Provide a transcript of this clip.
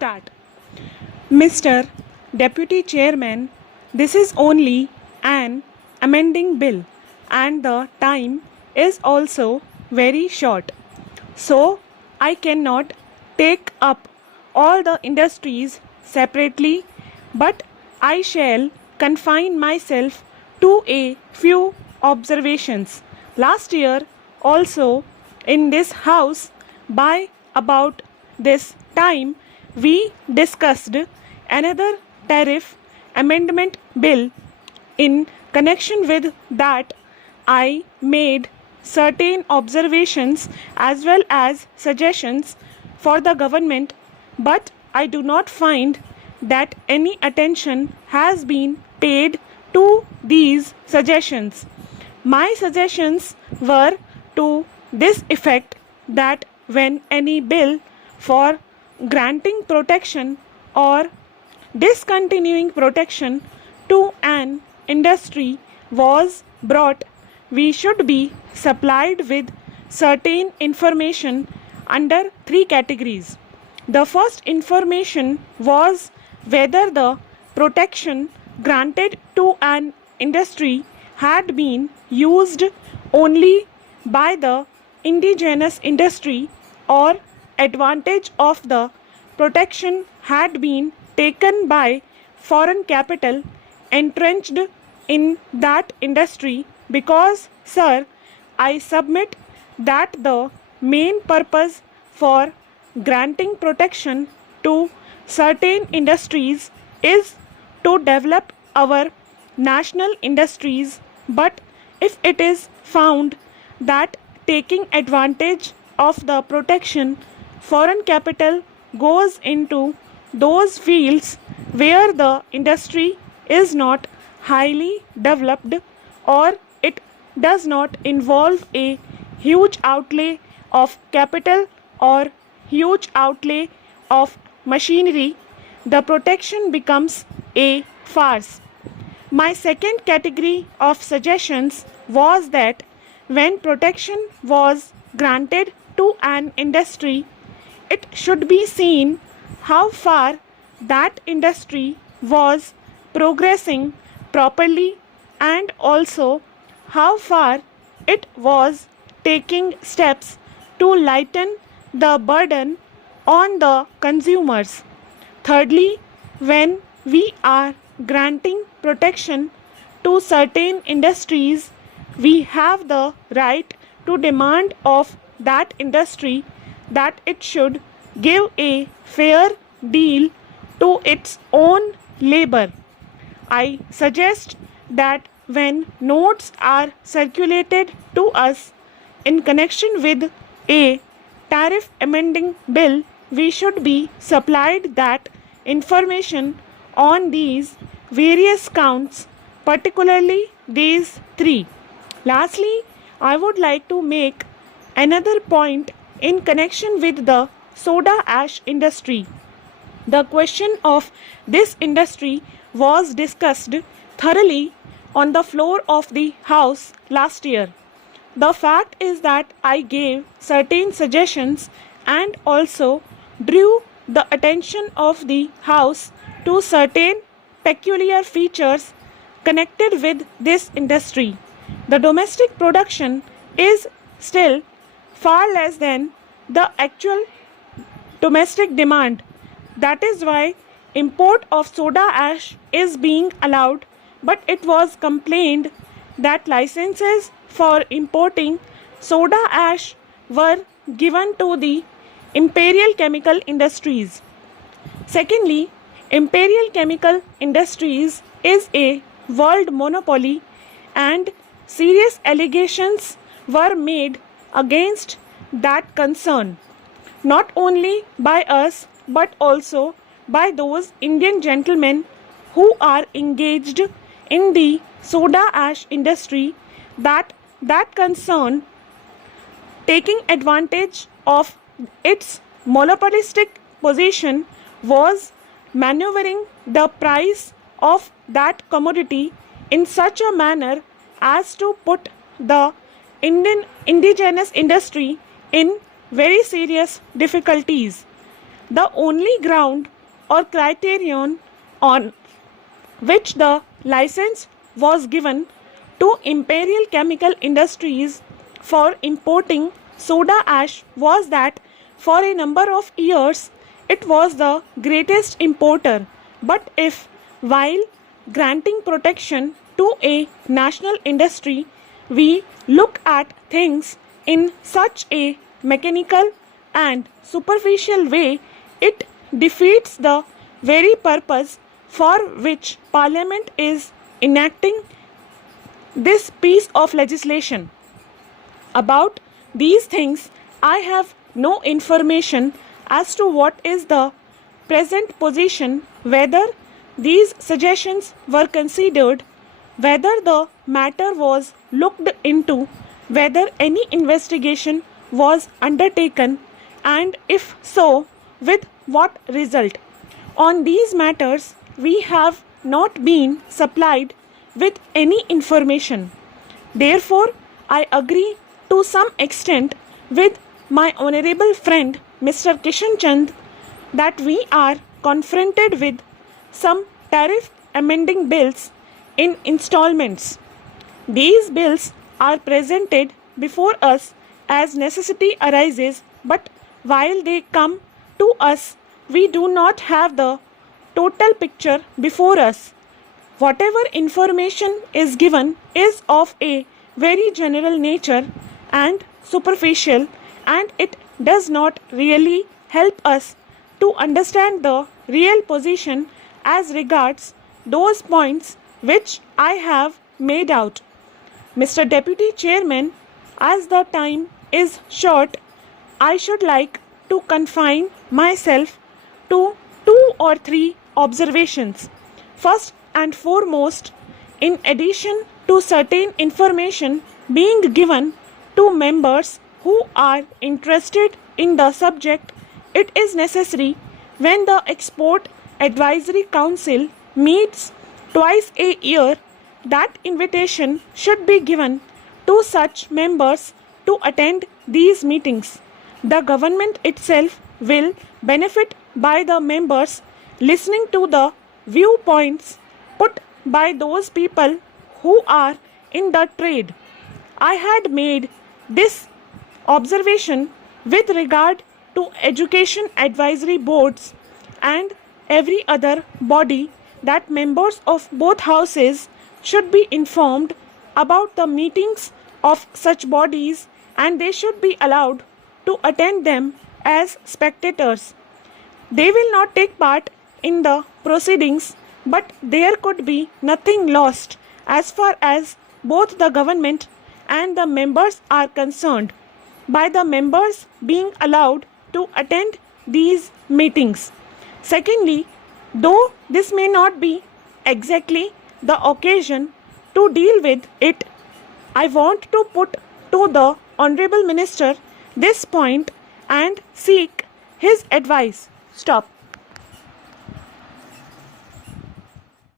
start. Mr. Deputy Chairman, this is only an amending bill and the time is also very short. So I cannot take up all the industries separately, but I shall confine myself to a few observations. Last year, also in this house, by about this time, we discussed another tariff amendment bill. In connection with that, I made certain observations as well as suggestions for the government, but I do not find that any attention has been paid to these suggestions. My suggestions were to this effect that when any bill for granting protection or discontinuing protection to an industry was brought, we should be supplied with certain information under three categories. The first information was whether the protection granted to an industry had been used only by the indigenous industry or advantage of the protection had been taken by foreign capital entrenched in that industry, because, sir, I submit that the main purpose for granting protection to certain industries is to develop our national industries, but if it is found that taking advantage of the protection, foreign capital goes into those fields where the industry is not highly developed or it does not involve a huge outlay of capital or huge outlay of machinery, the protection becomes a farce. My second category of suggestions was that when protection was granted to an industry, it should be seen how far that industry was progressing properly and also how far it was taking steps to lighten the burden on the consumers. Thirdly, when we are granting protection to certain industries, we have the right to demand of that industry that it should give a fair deal to its own labor. I suggest that when notes are circulated to us in connection with a tariff amending bill, we should be supplied that information on these various counts, particularly these three. Lastly, I would like to make another point in connection with the soda ash industry. The question of this industry was discussed thoroughly on the floor of the House last year. The fact is that I gave certain suggestions and also drew the attention of the House to certain peculiar features connected with this industry. The domestic production is still far less than the actual domestic demand. That is why import of soda ash is being allowed, but it was complained that licenses for importing soda ash were given to the Imperial Chemical Industries. Secondly, Imperial Chemical Industries is a world monopoly and serious allegations were made against that concern, not only by us but also by those Indian gentlemen who are engaged in the soda ash industry, that concern, taking advantage of its monopolistic position, was maneuvering the price of that commodity in such a manner as to put the Indian indigenous industry in very serious difficulties. The only ground or criterion on which the license was given to Imperial Chemical Industries for importing soda ash was that for a number of years it was the greatest importer. But if, while granting protection to a national industry, we look at things in such a mechanical and superficial way, it defeats the very purpose for which Parliament is enacting this piece of legislation. About these things, I have no information as to what is the present position, whether these suggestions were considered, whether the matter was looked into, whether any investigation was undertaken, and if so, with what result. On these matters, we have not been supplied with any information. Therefore, I agree to some extent with my honorable friend Mr. Kishan Chand that we are confronted with some tariff amending bills in installments. These bills are presented before us as necessity arises, but while they come to us, we do not have the total picture before us. Whatever information is given is of a very general nature and superficial, and it does not really help us to understand the real position as regards those points which I have made out. Mr. Deputy Chairman, as the time is short, I should like to confine myself to 2 or 3 observations. First and foremost, in addition to certain information being given to members who are interested in the subject, it is necessary when the Export Advisory Council meets twice a year that invitation should be given to such members to attend these meetings. The government itself will benefit by the members listening to the viewpoints put by those people who are in the trade. I had made this observation with regard to education advisory boards and every other body that members of both houses should be informed about the meetings of such bodies, and they should be allowed to attend them as spectators. They will not take part in the proceedings, but there could be nothing lost as far as both the government and the members are concerned by the members being allowed to attend these meetings. Secondly, though this may not be exactly the occasion to deal with it, I want to put to the Honorable Minister this point and seek his advice. Stop.